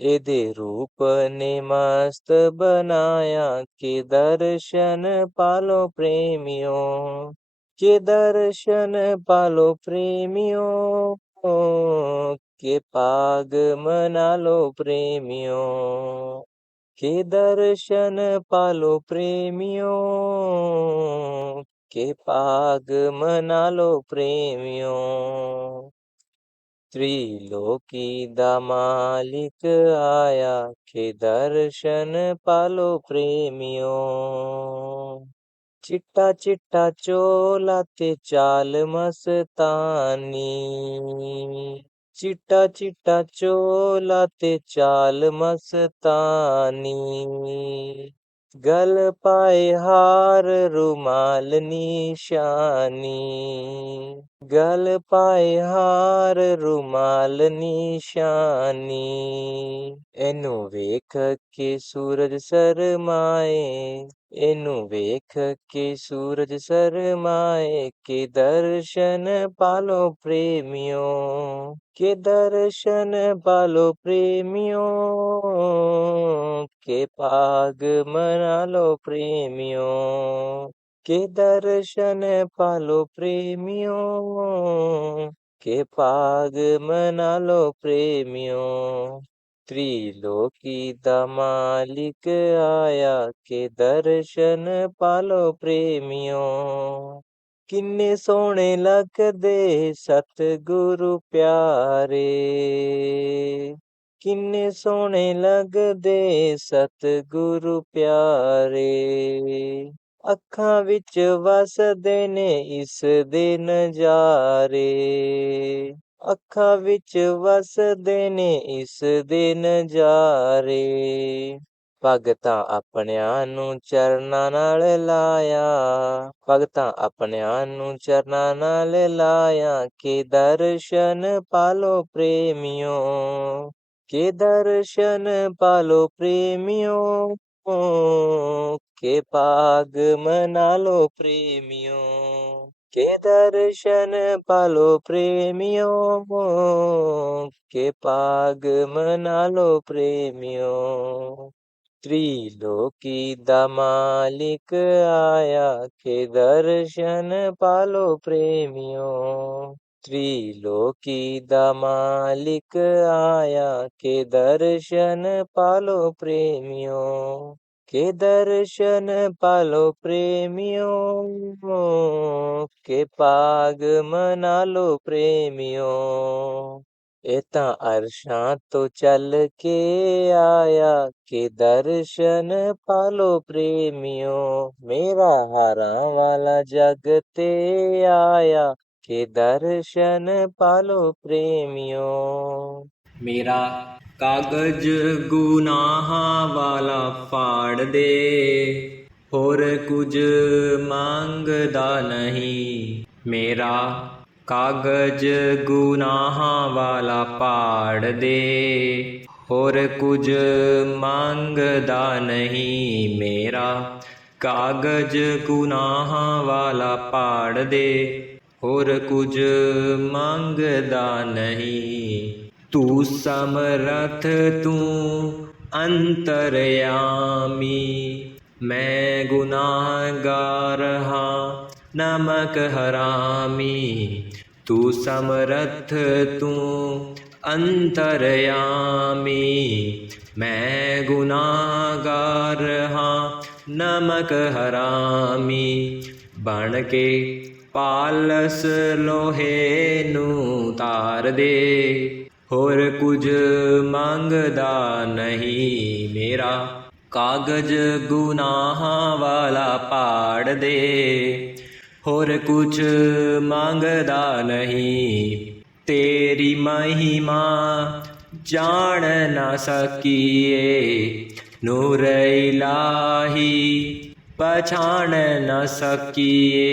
एदे रूप ने मस्त बनाया, के दर्शन पालो प्रेमियों। के दर्शन पालो प्रेमियों, के पाग मना लो प्रेमियों। के दर्शन पालो प्रेमियों, के पाग मना लो प्रेमियों। त्रिलोकी दा मालिक आया, के दर्शन पालो प्रेमियों। चिट्टा चिट्टा चोला ते चाल मस्तानी, चिट्टा चिट्टा चोला ते चाल मस्तानी। गल पाए हार रुमाल निशानी, गल पाए हार रुमाल निशानी। एनू वेख के सूरज शरमाए, एनू वेख के सूरज शरमाए, के दर्शन पालो प्रेमियों, के दर्शन पालो प्रेमियों, के पाग मना लो प्रेमियों, के दर्शन पालो प्रेमियों, के पाग मना लो प्रेमियों। त्रिलोकी दा मालिक आया, के दर्शन पालो प्रेमियों। किन्ने सोहणे लगदे सतगुरु प्यारे, किन्ने सोहणे लगदे सतगुरु प्यारे। ਅੱਖਾਂ ਵਿੱਚ ਵਸਦੇ ਨੇ ਇਸ ਦੇ ਨਜ਼ਾਰੇ, ਅੱਖਾਂ ਵਿੱਚ ਵਸਦੇ ਨੇ ਇਸ ਦੇ ਨਜ਼ਾਰੇ। ਭਗਤਾਂ ਆਪਣਿਆਂ ਨੂੰ ਚਰਨਾਂ ਨਾਲ ਲਾਇਆ, ਭਗਤਾਂ ਆਪਣਿਆਂ ਨੂੰ ਚਰਨਾਂ ਨਾਲ ਲਾਇਆ, ਕੇ ਦਰਸ਼ਨ ਪਾਲੋ ਪ੍ਰੇਮਿਓ, ਕੇ ਦਰਸ਼ਨ ਪਾਲੋ ਪ੍ਰੇਮਿਓ, के पाग मना लो प्रेमियों, के दर्शन पालो प्रेमियों, के पाग मना लो प्रेमियों। त्रिलोकी दा मालिक आया, के दर्शन पालो प्रेमियों। त्रिलोकी दा मालिक आया, के दर्शन पालो प्रेमियों, के दर्शन पालो प्रेमियों, के पाग मना लो प्रेमियों। ਇਹ ਤਾਂ ਅਰਸ਼ਾਂ ਤੋਂ ਚੱਲ ਕੇ ਆਇਆ, ਕੇ ਦਰਸ਼ਨ ਪਾਲੋ ਪ੍ਰੇਮਿਓ। ਮੇਰਾ ਹਾਰਾਂ ਵਾਲਾ ਜਗ ਤੇ ਆਇਆ, के दर्शन पालो प्रेमियों। मेरा कागज गुनाहां वाला फाड़ दे, होर कुछ मंगदा नहीं। मेरा कागज गुनाहां वाला फाड़ दे, होर कुछ मंगदा नहीं। मेरा कागज गुनाहां वाला फाड़ दे, होर कुछ मंगदा नहीं। तू समरथ तू अंतरयामी, मैं गुनाहगार हाँ नमक हरामी। तू समरथ तू अंतरयामी, मैं गुनाहगार हाँ नमक हरामी। बन के पालस लोहे नू तार दे, होर कुछ मंगदा नहीं। मेरा कागज गुनाहां वाला फाड़ दे, होर कुछ मंगदा नहीं। तेरी महिमा जान ना सकिए, नूर इलाही पछाण न सकिए।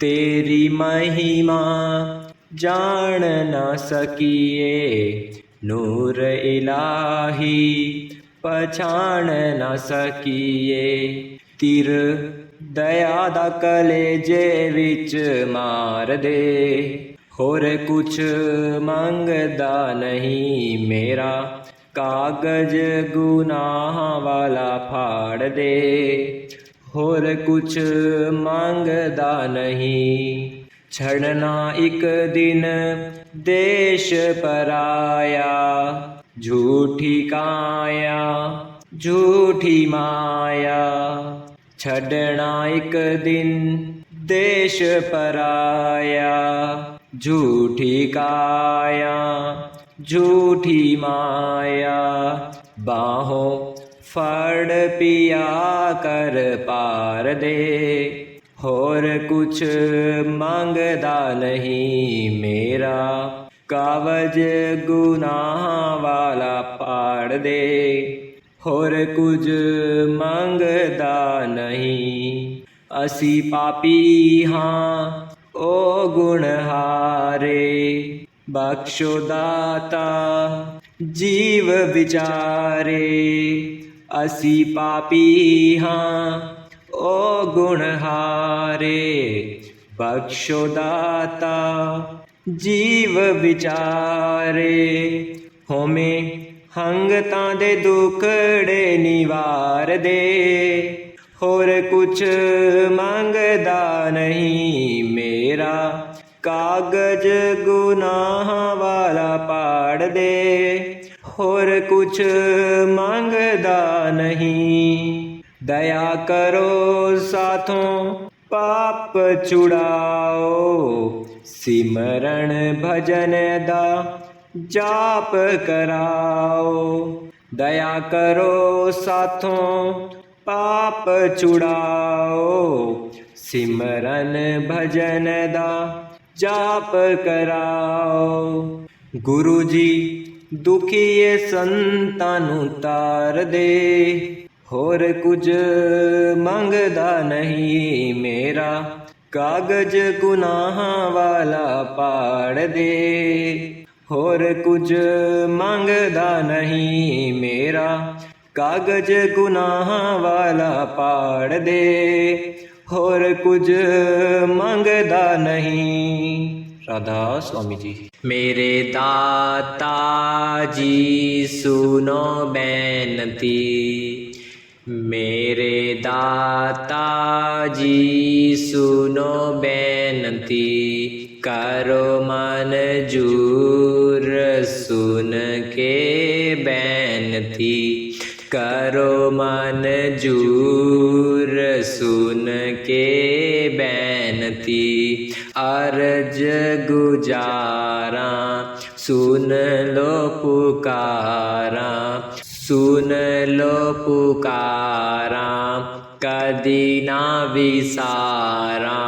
तेरी महिमा जान न सकिए, नूर इलाही पछाण न सकिए। तीर दया दा कलेजे विच मार दे, होर कुछ मंगदा नहीं। मेरा कागज गुनाहां वाला फाड़ दे, होर कुछ मंगदा नहीं। छड़ना एक दिन देश पराया, झूठी काया झूठी माया। छड़ना एक दिन देश पराया, झूठी काया झूठी माया। बाहों फड़ पिया कर पार दे, होर कुछ मंगदा नहीं। मेरा कागज गुनाहां वाला फाड़ दे, ਹੋਰ ਕੁਝ ਮੰਗਦਾ ਨਹੀਂ। ਅਸੀਂ ਪਾਪੀ ਹਾਂ ਓ ਗੁਣਹਾਰੇ, ਬਖਸ਼ੋ ਦਾਤਾ ਜੀਵ ਵਿਚਾਰੇ। ਅਸੀਂ ਪਾਪੀ ਹਾਂ ਓ ਗੁਣਹਾਰੇ, ਬਖਸ਼ੋ ਦਾਤਾ ਜੀਵ ਵਿਚਾਰੇ। ਹੋਵੇਂ ਹੰਗਤਾਂ ਦੇ ਦੁਖੜੇ ਨਿਵਾਰ ਦੇ, ਹੋਰ ਕੁਛ ਮੰਗਦਾ ਨਹੀਂ ਮੇਰਾ। ਕਾਗਜ਼ ਗੁਨਾਹਾਂ ਵਾਲਾ ਪਾੜ ਦੇ, ਹੋਰ ਕੁਛ ਮੰਗਦਾ ਨਹੀਂ। ਦਇਆ ਕਰੋ ਸਾਥੋਂ ਪਾਪ ਛੁਡਾਓ, ਸਿਮਰਨ ਭਜਨ ਦਾ ਜਾਪ ਕਰਾਓ। ਦਇਆ ਕਰੋ ਸਾਥੋਂ ਪਾਪ ਛੁਡਾਓ, ਸਿਮਰਨ ਭਜਨ ਦਾ ਜਾਪ ਕਰਾਓ। ਗੁਰੂ ਜੀ ਦੁਖੀਏ ਸੰਤਾਂ ਨੂੰ ਤਾਰ ਦੇ, ਹੋਰ ਕੁਝ ਮੰਗਦਾ ਨਹੀਂ ਮੇਰਾ। ਕਾਗਜ਼ ਗੁਨਾਹਾਂ ਵਾਲਾ ਪਾੜ ਦੇ, ਹੋਰ ਕੁਝ ਮੰਗਦਾ ਨਹੀਂ ਮੇਰਾ। ਕਾਗਜ਼ ਗੁਨਾਹਾਂ ਵਾਲਾ ਪਾੜ ਦੇ, ਹੋਰ ਕੁਝ ਮੰਗਦਾ ਨਹੀਂ। ਰਾਧਾ स्वामी जी। मेरे दाता जी सुनो बेनती, मेरे दाता जी सुनो बेनती। करो मंजूर सुन के बेनती, करो मंजूर सुन के बेनती। अर्ज गुजारा सुन लो पुकारा, सुन लो पुकारा कदी ना विसारा।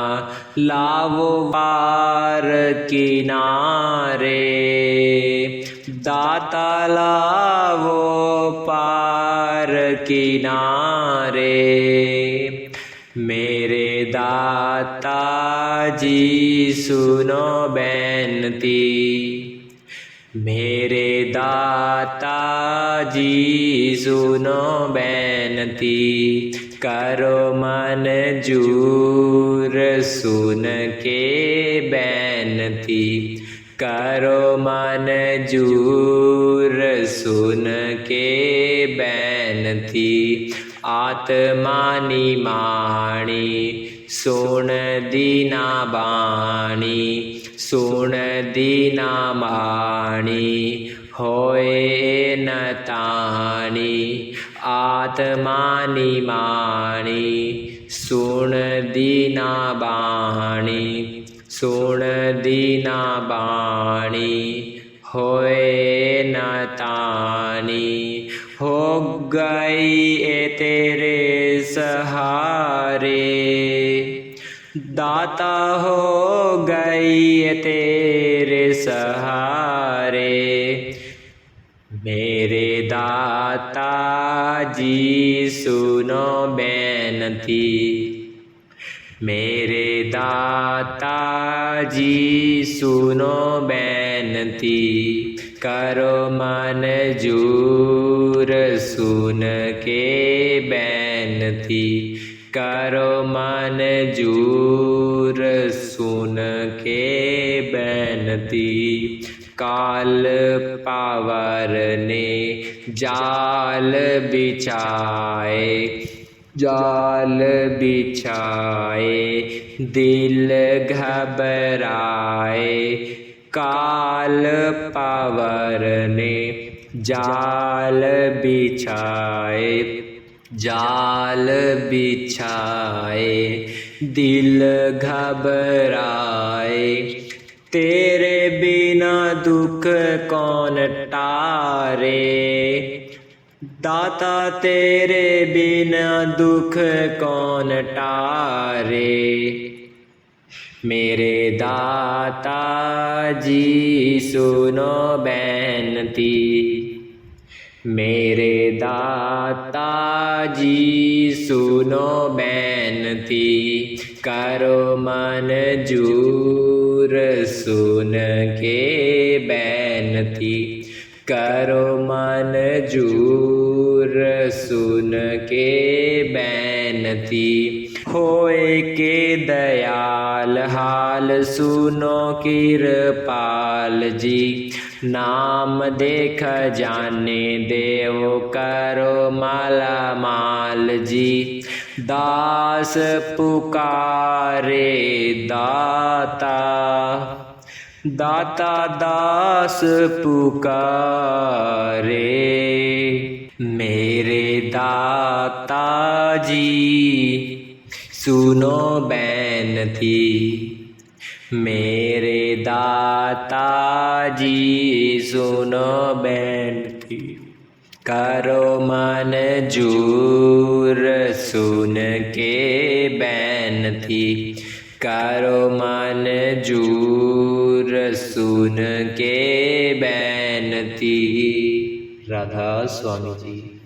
लावो पार किनारे, दाता लावो पार किनारे। मेरे दाता जी सुनो बेनती, मेरे दाता जी सुनो बेनती। करो मंजूर सुन के बेनती, करो मंजूर सुन के बेनती। आत्मा निमाणी सुन दीना बाणी, सुन दीना बाणी होए न ताणी। आत्मा निमाणी सुन दीना बाणी, सुन दीना बाणी होए न ताणी। हो गई ए तेरे सहारे, दाता हो गई ए तेरे सहारे। मेरे दाता जी सुनो बेनती, मेरे दाता जी सुनो बेनती। करो मंजूर सुन के बेनती, करो मंजूर सुन के बेनती। काल पावर ने जाल बिछाए, जाल बिछाए दिल घबराए। काल पावर ने जाल बिछाए, जाल बिछाए दिल घबराए। तेरे बिना दुख कौन टारे, दाता तेरे बिना दुख कौन टारे। मेरे दाता जी सुनो बेनती, मेरे दाता जी सुनो बेनती, करो मंजूर सुन के बेनती, करो मंजूर सुन के बेनती। होए के दयाल हाल सुनो कृपाल जी, नाम देख जाने देव करो माला माल जी। दास पुकारे दाता, दाता दास पुकारे। मेरे दाता जी सुनो बेनती, मेरे दाता जी सुनो बेनती, करो मंजूर सुन के बेनती, करो मंजूर सुन के बेनती। राधा स्वामी जी।